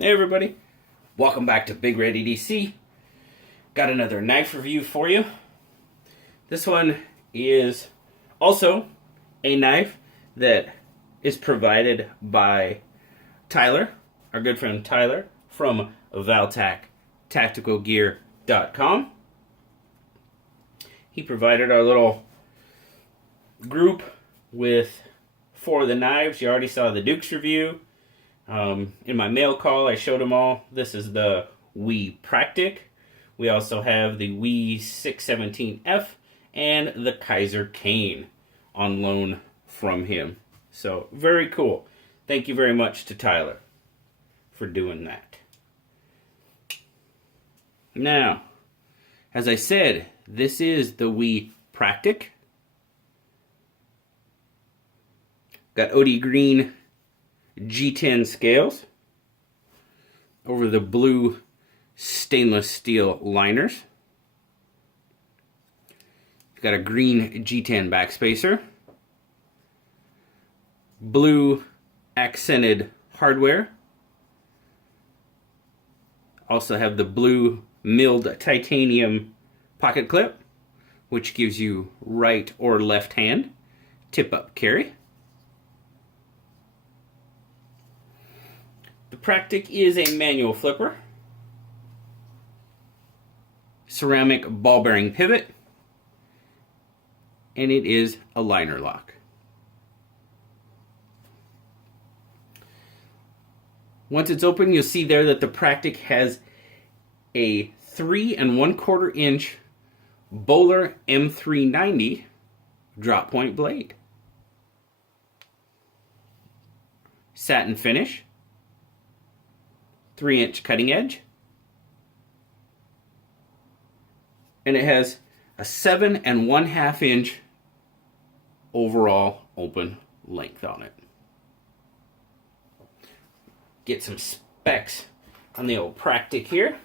Hey everybody, welcome back to BIGRED EDC. Got another knife review for you. This one is also a knife that is provided by Tyler, our good friend Tyler, from ValTac tacticalgear.com. He provided our little group with 4 of the knives. You already saw the Duke's review. In my mail call, I showed them all. This is the Practic. We also have the 617F and the Kaiser Cane on loan from him. So, very cool. Thank you very much to Tyler for doing that. Now, as I said, this is the Practic. Got OD green G10 scales over the blue stainless steel liners. Got a green G10 backspacer, blue accented hardware. Also have the blue milled titanium pocket clip, which gives you right or left hand tip up carry. The Practic is a manual flipper, ceramic ball bearing pivot, and it is a liner lock. Once it's open, you'll see there that the Practic has a 3 1/4 inch Bowler M390 drop point blade. Satin finish. 3-inch cutting edge, and it has a 7 1/2 inch overall open length on it. Get some specs on the old Practic here.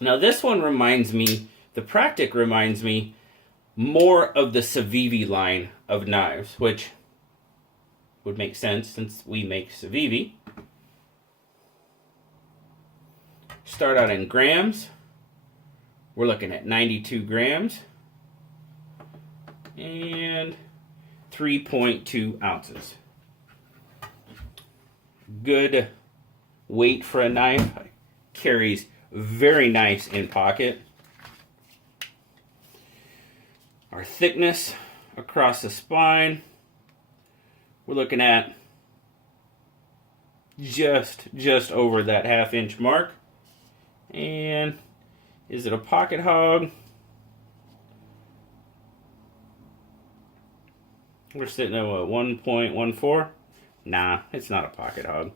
Now this one reminds me, the Practic reminds me more of the Civivi line of knives, which would make sense since we make Civivi. Start out in grams. We're looking at 92 grams and 3.2 ounces. Good weight for a knife. Carries very nice in pocket. Our thickness across the spine, we're looking at just over that 1/2 inch mark. And is it a pocket hog? We're sitting at what, 1.14? Nah, it's not a pocket hog.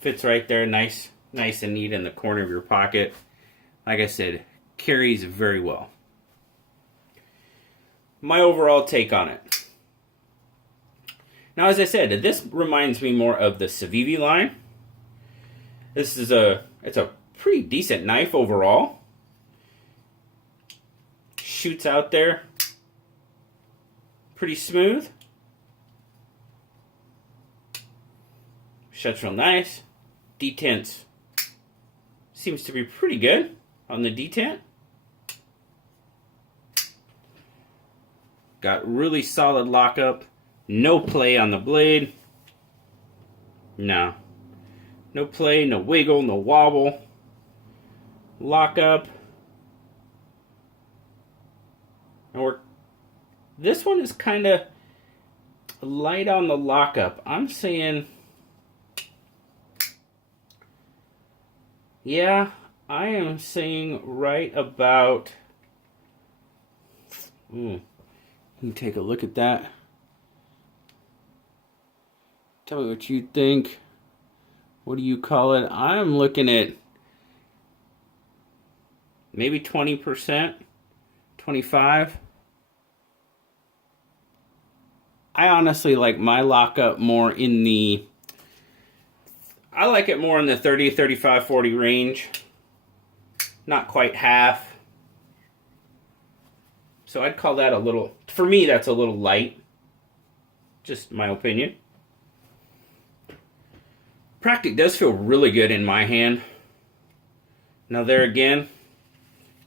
Fits right there, nice and neat in the corner of your pocket. Like I said, carries very well. My overall take on it. Now, as I said, this reminds me more of the Civivi line. It's a pretty decent knife overall. Shoots out there pretty smooth. Shuts real nice. Detents seems to be pretty good on the detent. Got really solid lockup. No play on the blade. No play, no wiggle, no wobble. Lock up. And this one is kind of light on the lockup. I'm saying, yeah, I am saying right about, let me take a look at that. Tell me what you think. What do you call it? I'm looking at maybe 20%, 25. I honestly like my lockup more in the, I like it more in the 30, 35, 40 range. Not quite half. So I'd call that a little, for me that's a little light. Just my opinion. Practic does feel really good in my hand. Now there again,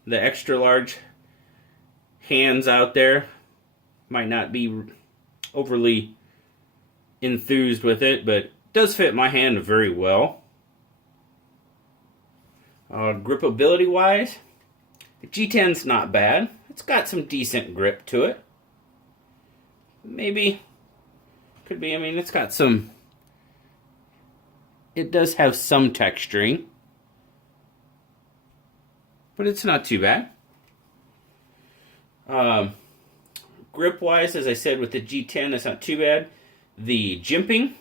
the extra large hands out there might not be overly enthused with it, but it does fit my hand very well. Gripability wise, the G10's not bad. It's got some decent grip to it. Maybe, could be, I mean, it's got some, it does have some texturing, but it's not too bad. Grip wise, as I said, with the G10, it's not too bad. The jimping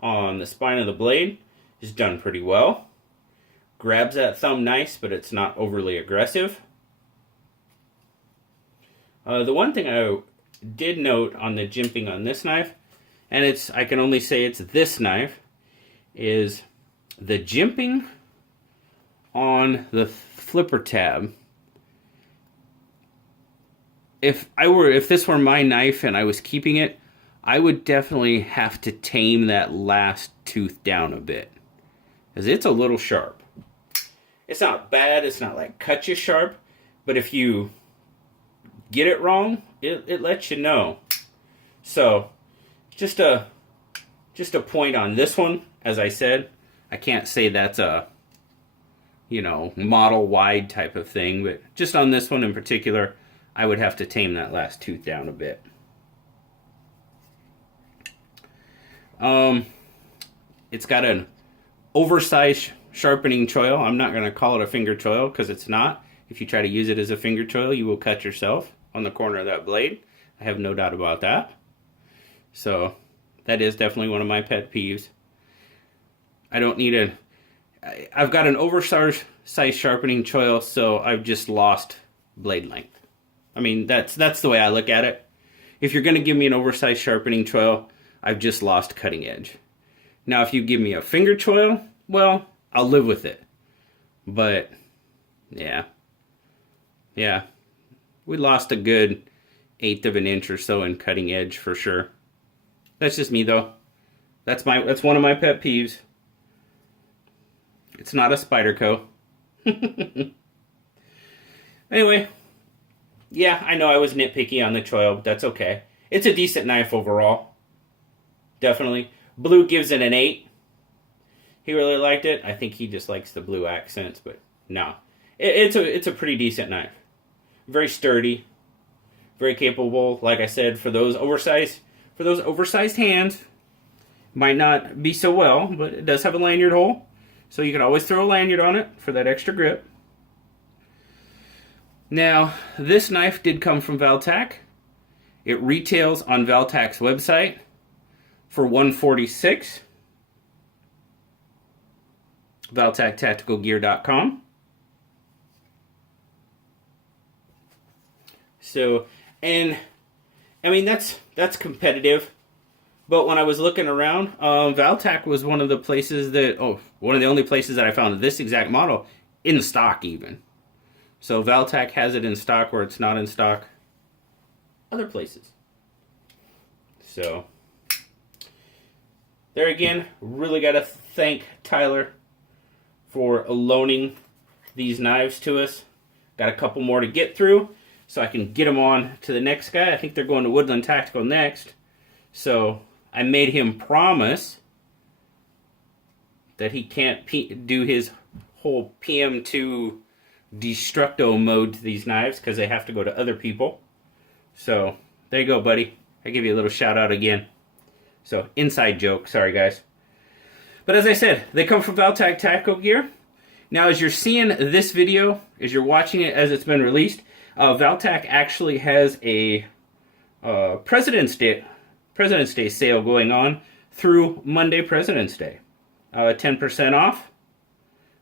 on the spine of the blade is done pretty well. Grabs that thumb nice, but it's not overly aggressive. The one thing I did note on the jimping on this knife, and it's, I can only say it's this knife, is the jimping on the flipper tab. If this were my knife and I was keeping it, I would definitely have to tame that last tooth down a bit, because it's a little sharp. It's not bad, it's not like cut you sharp, but if you get it wrong, it lets you know. So, just a point on this one, as I said, I can't say that's a, you know, model wide type of thing, but just on this one in particular, I would have to tame that last tooth down a bit. It's got an oversized sharpening choil. I'm not going to call it a finger choil because it's not. If you try to use it as a finger choil, you will cut yourself on the corner of that blade. I have no doubt about that. So that is definitely one of my pet peeves. I don't need I've got an oversized sharpening choil, so I've just lost blade length. I mean, that's the way I look at it. If you're going to give me an oversized sharpening choil, I've just lost cutting edge. Now, if you give me a finger choil, well, I'll live with it. But, yeah, we lost a good 1/8 of an inch or so in cutting edge for sure. That's just me though. That's one of my pet peeves. It's not a Spyderco. Anyway, yeah, I know I was nitpicky on the choil, but that's okay. It's a decent knife overall. Definitely. Blue gives it an 8. He really liked it. I think he just likes the blue accents, but no. It's a pretty decent knife. Very sturdy. Very capable. Like I said, for those oversized hands, might not be so well, but it does have a lanyard hole. So you can always throw a lanyard on it for that extra grip. Now, this knife did come from ValTac. It retails on ValTac's website for $146. ValTacTacticalGear.com. So, and I mean that's competitive. But when I was looking around, ValTac was one of the places one of the only places that I found this exact model in stock even. So ValTac has it in stock where it's not in stock other places. So, there again, really got to thank Tyler for loaning these knives to us. Got a couple more to get through, so I can get them on to the next guy. I think they're going to Woodland Tactical next. So I made him promise that he can't do his whole PM2 destructo mode to these knives because they have to go to other people. So there you go, buddy. I give you a little shout out again. So inside joke, sorry guys. But as I said, they come from ValTac Tactical Gear. Now as you're seeing this video, as you're watching it as it's been released, ValTac actually has a President's Day sale going on through Monday President's Day. 10% off.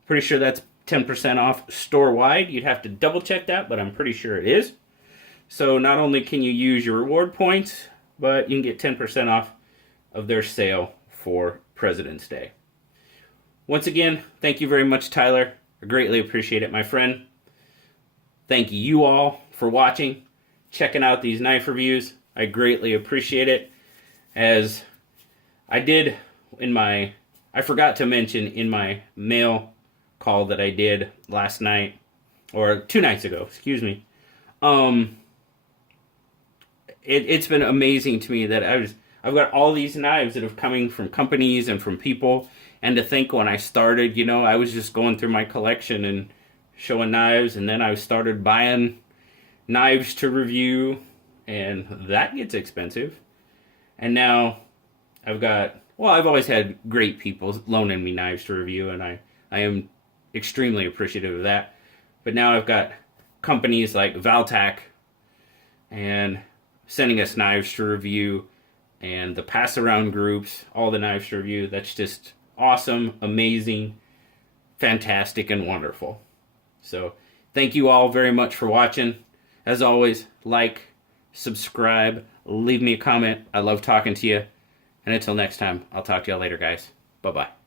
Pretty sure that's 10% off store-wide. You'd have to double check that, but I'm pretty sure it is. So not only can you use your reward points, but you can get 10% off of their sale for President's Day. Once again, thank you very much, Tyler. I greatly appreciate it, my friend. Thank you all for watching, checking out these knife reviews. I greatly appreciate it. As I did in my I forgot to mention in my mail call that I did last night, or 2 nights ago, excuse me. It's been amazing to me that I've got all these knives that have coming from companies and from people, and to think when I started, you know, I was just going through my collection and showing knives, and then I started buying knives to review, and that gets expensive. And now I've always had great people loaning me knives to review, and I am extremely appreciative of that. But now I've got companies like ValTac and sending us knives to review, and the pass around groups, all the knives to review. That's just awesome, amazing, fantastic, and wonderful. So thank you all very much for watching. As always, like, subscribe, leave me a comment. I love talking to you. And until next time, I'll talk to y'all later, guys. Bye-bye.